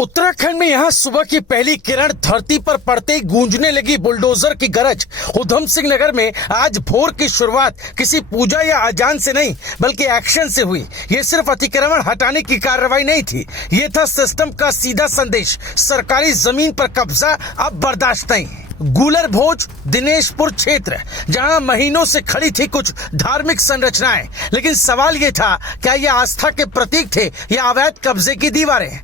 उत्तराखंड में यहां सुबह की पहली किरण धरती पर पड़ते ही गूंजने लगी बुलडोजर की गरज। उधम सिंह नगर में आज भोर की शुरुआत किसी पूजा या अजान से नहीं बल्कि एक्शन से हुई। ये सिर्फ अतिक्रमण हटाने की कार्रवाई नहीं थी, ये था सिस्टम का सीधा संदेश। सरकारी जमीन पर कब्जा अब बर्दाश्त नहीं। गुलर भोज दिनेशपुर क्षेत्र, जहां महीनों से खड़ी थी कुछ धार्मिक संरचनाएं, लेकिन सवाल ये था क्या ये आस्था के प्रतीक थे या अवैध कब्जे की दीवारें।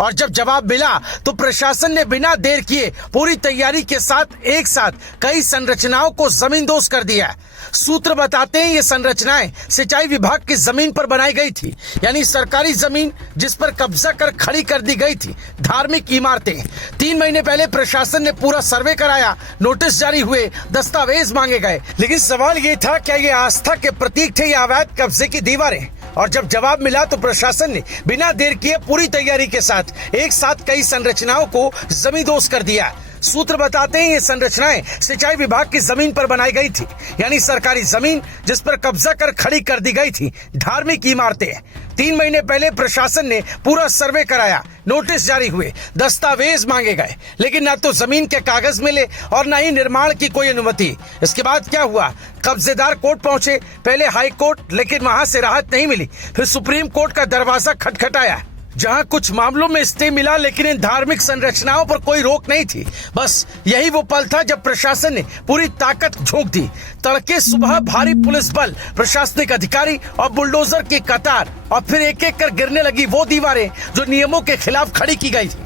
और जब जवाब मिला तो प्रशासन ने बिना देर किए पूरी तैयारी के साथ एक साथ कई संरचनाओं को जमींदोज कर दिया। सूत्र बताते हैं ये संरचनाएं सिंचाई विभाग की जमीन पर बनाई गई थी, यानी सरकारी जमीन जिस पर कब्जा कर खड़ी कर दी गई थी। धार्मिक इमारतें 3 महीने पहले प्रशासन ने पूरा सर्वे कराया, नोटिस जारी हुए, दस्तावेज मांगे गए, लेकिन सवाल ये था क्या ये आस्था के प्रतीक थे या अवैध कब्जे की दीवारें। और जब जवाब मिला तो प्रशासन ने बिना देर किए पूरी तैयारी के साथ एक साथ कई संरचनाओं को जमींदोज कर दिया। सूत्र बताते हैं ये संरचनाएं सिंचाई विभाग की जमीन पर बनाई गई थी, यानी सरकारी जमीन जिस पर कब्जा कर खड़ी कर दी गई थी। धार्मिक इमारतें 3 महीने पहले प्रशासन ने पूरा सर्वे कराया, नोटिस जारी हुए, दस्तावेज मांगे गए, लेकिन ना तो जमीन के कागज मिले और ना ही निर्माण की कोई अनुमति। इसके बाद क्या हुआ, कब्जेदार कोर्ट पहुंचे, पहले हाई कोर्ट, लेकिन वहां से राहत नहीं मिली। फिर सुप्रीम कोर्ट का दरवाजा खटखटाया, जहां कुछ मामलों में स्टे मिला, लेकिन इन धार्मिक संरचनाओं पर कोई रोक नहीं थी। बस यही वो पल था जब प्रशासन ने पूरी ताकत झोंक दी। तड़के सुबह भारी पुलिस बल, प्रशासनिक अधिकारी और बुलडोजर की कतार, और फिर एक एक कर गिरने लगी वो दीवारें जो नियमों के खिलाफ खड़ी की गई थी।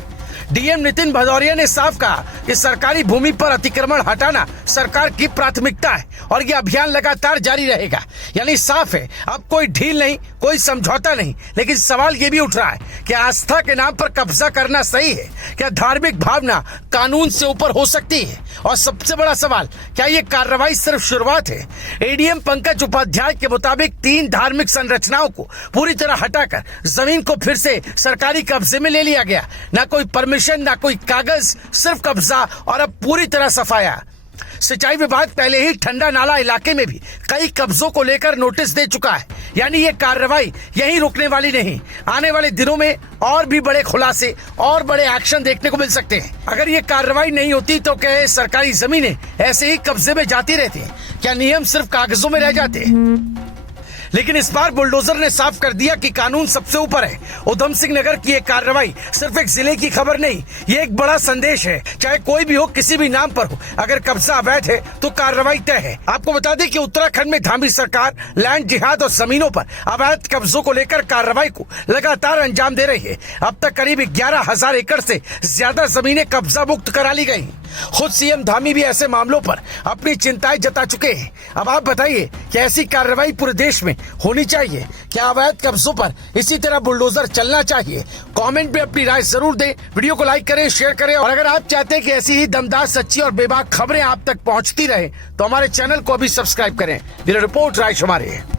डीएम नितिन भदौरिया ने साफ कहा कि सरकारी भूमि पर अतिक्रमण हटाना सरकार की प्राथमिकता है और ये अभियान लगातार जारी रहेगा। यानी साफ है, अब कोई ढील नहीं, कोई समझौता नहीं। लेकिन सवाल ये भी उठ रहा है कि आस्था के नाम पर कब्जा करना सही है? क्या धार्मिक भावना कानून से ऊपर हो सकती है? और सबसे बड़ा सवाल, क्या ये कार्रवाई सिर्फ शुरुआत है? एडीएम पंकज उपाध्याय के मुताबिक 3 धार्मिक संरचनाओं को पूरी तरह हटाकर जमीन को फिर से सरकारी कब्जे में ले लिया गया। ना कोई परमिशन, ना कोई कागज, सिर्फ कब्जा और अब पूरी तरह सफाया। सिंचाई विभाग पहले ही ठंडा नाला इलाके में भी कई कब्जों को लेकर नोटिस दे चुका है, यानी ये कार्रवाई यहीं रुकने वाली नहीं। आने वाले दिनों में और भी बड़े खुलासे और बड़े एक्शन देखने को मिल सकते हैं। अगर ये कार्रवाई नहीं होती तो क्या सरकारी जमीनें ऐसे ही कब्जे में जाती रहती? क्या नियम सिर्फ कागजों में रह जाते? लेकिन इस बार बुलडोजर ने साफ कर दिया कि कानून सबसे ऊपर है। उधम सिंह नगर की ये कार्रवाई सिर्फ एक जिले की खबर नहीं, ये एक बड़ा संदेश है। चाहे कोई भी हो, किसी भी नाम पर हो, अगर कब्जा अवैध है तो कार्रवाई तय है। आपको बता दें कि उत्तराखंड में धामी सरकार लैंड जिहाद और जमीनों पर अवैध कब्जों को लेकर कार्रवाई को लगातार अंजाम दे रही है। अब तक करीब 11,000 एकड़ से ज्यादा जमीनें कब्जा मुक्त करा ली गयी। खुद सीएम धामी भी ऐसे मामलों पर अपनी चिंताएं जता चुके हैं। अब आप बताइए कि ऐसी कार्रवाई पूरे देश में होनी चाहिए? क्या अवैध कब्जों पर इसी तरह बुलडोजर चलना चाहिए? कमेंट में अपनी राय जरूर दें, वीडियो को लाइक करें, शेयर करें, और अगर आप चाहते हैं कि ऐसी ही दमदार, सच्ची और बेबाक खबरें आप तक पहुंचती रहे तो हमारे चैनल को अभी सब्सक्राइब करें। ब्यूरो रिपोर्ट, राय शुमारी।